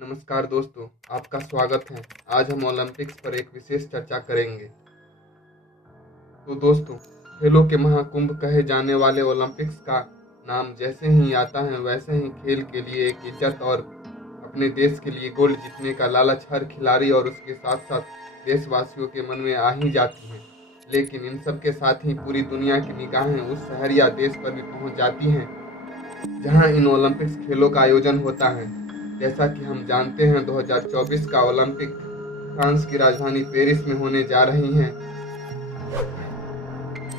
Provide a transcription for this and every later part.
नमस्कार दोस्तों, आपका स्वागत है। आज हम ओलंपिक्स पर एक विशेष चर्चा करेंगे। तो दोस्तों, खेलों के महाकुंभ कहे जाने वाले ओलंपिक्स का नाम जैसे ही आता है वैसे ही खेल के लिए एक इज्जत और अपने देश के लिए गोल्ड जीतने का लालच हर खिलाड़ी और उसके साथ साथ देशवासियों के मन में आ ही जाती है। लेकिन इन सब के साथ ही पूरी दुनिया की निगाहें उस शहर या देश पर भी पहुंच जाती हैं जहां इन ओलंपिक्स खेलों का आयोजन होता है। जैसा कि हम जानते हैं, 2024 का ओलंपिक फ्रांस की राजधानी पेरिस में होने जा रही हैं।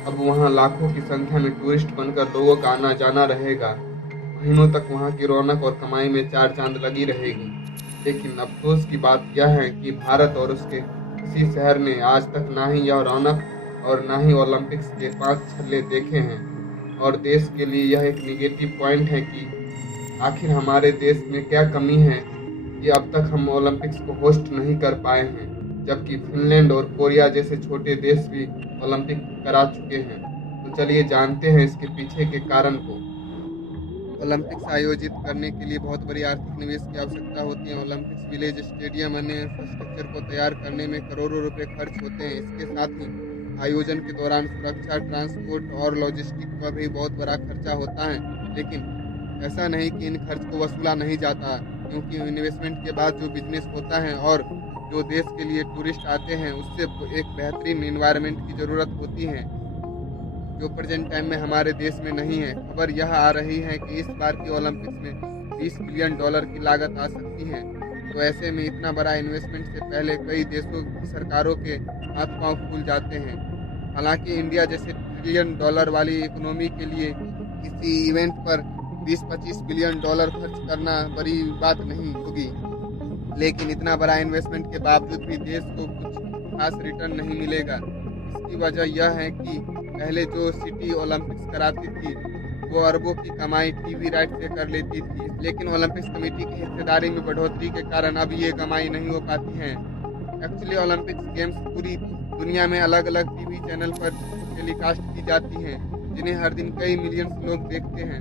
अब वहां लाखों की संख्या में टूरिस्ट बनकर लोगों का आना जाना रहेगा। महीनों तक वहां की रौनक और कमाई में चार चांद लगी रहेगी। लेकिन अफसोस की बात यह है कि भारत और उसके किसी शहर ने आज तक ना ही यह रौनक और ना ही ओलंपिक्स के 5 छल्ले देखे हैं। और देश के लिए यह एक निगेटिव पॉइंट है कि आखिर हमारे देश में क्या कमी है कि अब तक हम ओलंपिक्स को होस्ट नहीं कर पाए हैं, जबकि फिनलैंड और कोरिया जैसे छोटे देश भी ओलंपिक करा चुके हैं। तो चलिए जानते हैं इसके पीछे के कारण को। ओलंपिक्स आयोजित करने के लिए बहुत बड़ी आर्थिक निवेश की आवश्यकता होती है। ओलंपिक्स विलेज, स्टेडियम, अन्य इंफ्रास्ट्रक्चर को तैयार करने में करोड़ों रुपए खर्च होते हैं। इसके साथ ही आयोजन के दौरान सुरक्षा, ट्रांसपोर्ट और लॉजिस्टिक पर भी बहुत बड़ा खर्चा होता है। लेकिन ऐसा नहीं कि इन खर्च को वसूला नहीं जाता, क्योंकि इन्वेस्टमेंट के बाद जो बिजनेस होता है और जो देश के लिए टूरिस्ट आते हैं उससे एक बेहतरीन इन्वायरमेंट की ज़रूरत होती है, जो प्रेजेंट टाइम में हमारे देश में नहीं है। खबर यह आ रही है कि इस बार के ओलंपिक्स में $20 बिलियन की लागत आ सकती है। तो ऐसे में इतना बड़ा इन्वेस्टमेंट से पहले कई देशों की सरकारों के हाथ पांव फूल जाते हैं। हालांकि इंडिया जैसे $1 ट्रिलियन वाली इकोनॉमी के लिए किसी इवेंट पर $20-25 बिलियन खर्च करना बड़ी बात नहीं होगी। लेकिन इतना बड़ा इन्वेस्टमेंट के बावजूद भी देश को कुछ खास रिटर्न नहीं मिलेगा। इसकी वजह यह है कि पहले जो सिटी ओलंपिक्स कराती थी वो अरबों की कमाई टीवी राइट से कर लेती थी। लेकिन ओलंपिक्स कमेटी की हिस्सेदारी में बढ़ोतरी के कारण अब ये कमाई नहीं हो पाती है। एक्चुअली ओलंपिक्स गेम्स पूरी दुनिया में अलग अलग टीवी चैनल पर टेलीकास्ट की जाती हैं, जिन्हें हर दिन कई मिलियन लोग देखते हैं।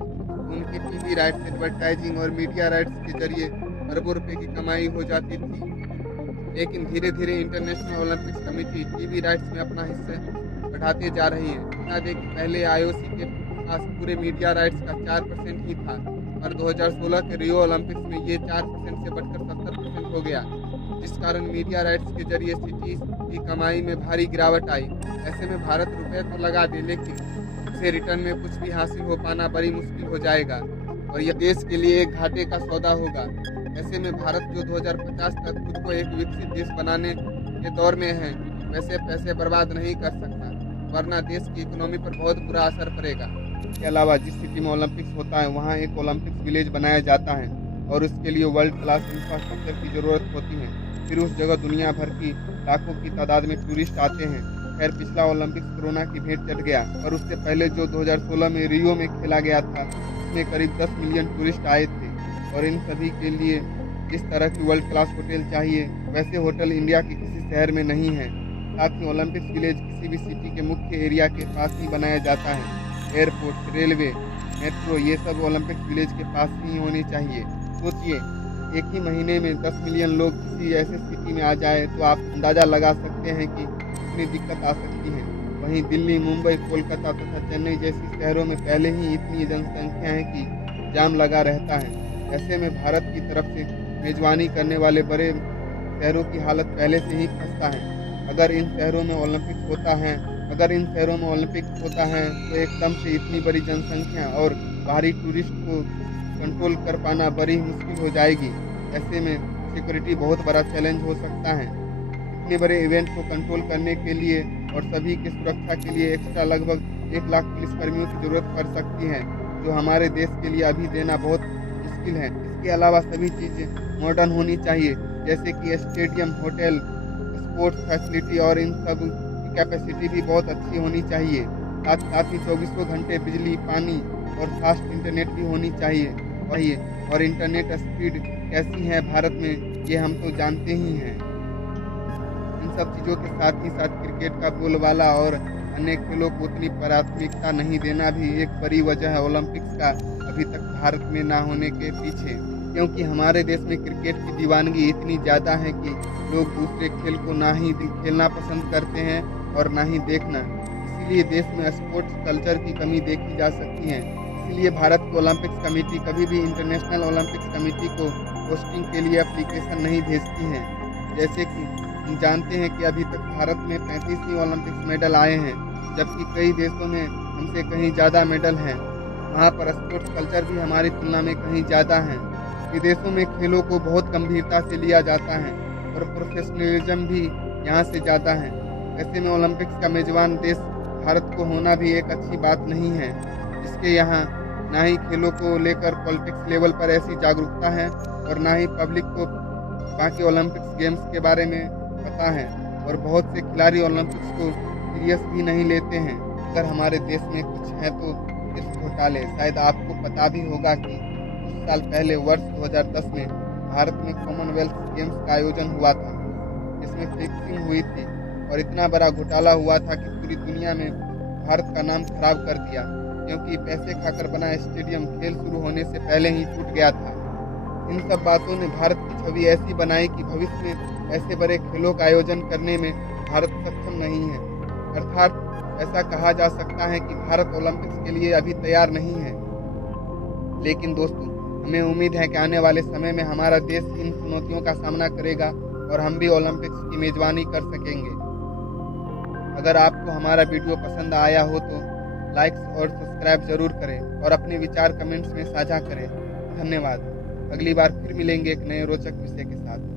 उनके टीवी राइट्स, एडवर्टाइजिंग और मीडिया राइट्स के जरिए अरबों रुपए की कमाई हो जाती थी। लेकिन धीरे धीरे international Olympics committee TV rights में अपना हिस्सा बढ़ाते जा रही है। बता दें कि पहले आईओसी के पास पूरे मीडिया राइट्स का 4% ही था, और 2016 के रियो ओलंपिक्स में ये 4% से बढ़कर 70% हो गया, जिस कारण मीडिया राइट्स के जरिए सिटीज की कमाई में भारी गिरावट आई। ऐसे में भारत रुपए तो लगा दे, लेकिन उसे रिटर्न में कुछ भी हासिल हो पाना बड़ी मुश्किल हो जाएगा और यह देश के लिए एक घाटे का सौदा होगा। ऐसे में भारत जो 2050 तक खुद को एक विकसित देश बनाने के दौर में है, वैसे पैसे बर्बाद नहीं कर सकता, वरना देश की इकोनॉमी पर बहुत बुरा असर पड़ेगा। इसके अलावा जिस सिटी में ओलंपिक्स होता है वहाँ एक ओलंपिक्स विलेज बनाया जाता है और उसके लिए वर्ल्ड क्लास इंफ्रास्ट्रक्चर की ज़रूरत होती है। फिर उस जगह दुनिया भर की लाखों की तादाद में टूरिस्ट आते हैं। खैर, पिछला ओलंपिक्स कोरोना की भेंट चढ़ गया, और उससे पहले जो 2016 में रियो में खेला गया था उसमें करीब 10 मिलियन टूरिस्ट आए थे। और इन सभी के लिए जिस तरह की वर्ल्ड क्लास होटल चाहिए, वैसे होटल इंडिया के किसी शहर में नहीं है। साथ ही ओलंपिक्स विलेज किसी भी सिटी के मुख्य एरिया के पास ही बनाया जाता है। एयरपोर्ट, रेलवे, मेट्रो, ये सब ओलंपिक्स विलेज के पास ही होनी चाहिए। सोचिए, एक ही महीने में 10 मिलियन लोग किसी ऐसे सिटी में आ जाए तो आप अंदाज़ा लगा सकते हैं कि कितनी दिक्कत आ सकती है। वहीं दिल्ली, मुंबई, कोलकाता तथा चेन्नई जैसी शहरों में पहले ही इतनी जनसंख्या है कि जाम लगा रहता है। ऐसे में भारत की तरफ से मेजबानी करने वाले बड़े शहरों की हालत पहले से ही खस्ता है। अगर इन शहरों में ओलंपिक्स होता है तो एकदम से इतनी बड़ी जनसंख्या और बाहरी टूरिस्ट को कंट्रोल कर पाना बड़ी मुश्किल हो जाएगी। ऐसे में सिक्योरिटी बहुत बड़ा चैलेंज हो सकता है। इतने बड़े इवेंट को कंट्रोल करने के लिए और सभी की सुरक्षा के लिए एक्स्ट्रा लगभग 1 लाख पुलिसकर्मियों की जरूरत पड़ सकती है, जो हमारे देश के लिए अभी देना बहुत मुश्किल है। इसके अलावा सभी चीज़ें मॉडर्न होनी चाहिए, जैसे कि स्टेडियम, होटल, स्पोर्ट्स फैसिलिटी, और इन सब की कैपेसिटी भी बहुत अच्छी होनी चाहिए। साथ ही 24 घंटे बिजली, पानी और फास्ट इंटरनेट भी होनी चाहिए। और इंटरनेट स्पीड कैसी है भारत में, ये हम तो जानते ही हैं। इन सब चीज़ों के साथ ही साथ क्रिकेट का बोलबाला और अन्य खेलों को उतनी प्राथमिकता नहीं देना भी एक बड़ी वजह है ओलंपिक्स का अभी तक भारत में ना होने के पीछे। क्योंकि हमारे देश में क्रिकेट की दीवानगी इतनी ज़्यादा है कि लोग दूसरे खेल को ना ही खेलना पसंद करते हैं और ना ही देखना। इसीलिए देश में स्पोर्ट्स कल्चर की कमी देखी जा सकती है। इसीलिए भारत की ओलंपिक्स कमेटी कभी भी इंटरनेशनल ओलंपिक्स कमेटी को होस्टिंग के लिए एप्लीकेशन नहीं भेजती है। जैसे कि हम जानते हैं कि अभी तक भारत में 35 ही ओलंपिक्स मेडल आए हैं, जबकि कई देशों में हमसे कहीं ज़्यादा मेडल हैं। वहाँ पर स्पोर्ट्स कल्चर भी हमारी तुलना में कहीं ज़्यादा है। विदेशों में खेलों को बहुत गंभीरता से लिया जाता है और प्रोफेशनलिज्म भी यहाँ से ज़्यादा है। ऐसे में ओलंपिक्स का मेजबान देश भारत को होना भी एक अच्छी बात नहीं है, जिसके यहाँ ना ही खेलों को लेकर पॉलिटिक्स लेवल पर ऐसी जागरूकता है और ना ही पब्लिक को बाकी ओलंपिक्स गेम्स के बारे में पता है। और बहुत से खिलाड़ी ओलंपिक्स को सीरियस भी नहीं लेते हैं। अगर हमारे देश में कुछ है तो सिर्फ घोटाले। शायद आपको पता भी होगा कि कुछ साल पहले वर्ष 2010 में भारत में कॉमनवेल्थ गेम्स का आयोजन हुआ था, जिसमें फिक्सिंग हुई थी और इतना बड़ा घोटाला हुआ था कि पूरी दुनिया में भारत का नाम खराब कर दिया, क्योंकि पैसे खाकर बना स्टेडियम खेल शुरू होने से पहले ही टूट गया था। इन सब बातों ने भारत की छवि ऐसी बनाई कि भविष्य में ऐसे बड़े खेलों का आयोजन करने में भारत सक्षम नहीं है। अर्थात ऐसा कहा जा सकता है कि भारत ओलंपिक्स के लिए अभी तैयार नहीं है। लेकिन दोस्तों, हमें उम्मीद है कि आने वाले समय में हमारा देश इन चुनौतियों का सामना करेगा और हम भी ओलंपिक्स की मेजबानी कर सकेंगे। अगर आपको हमारा वीडियो पसंद आया हो तो लाइक्स और सब्सक्राइब जरूर करें और अपने विचार कमेंट्स में साझा करें। धन्यवाद। अगली बार फिर मिलेंगे एक नए रोचक विषय के साथ।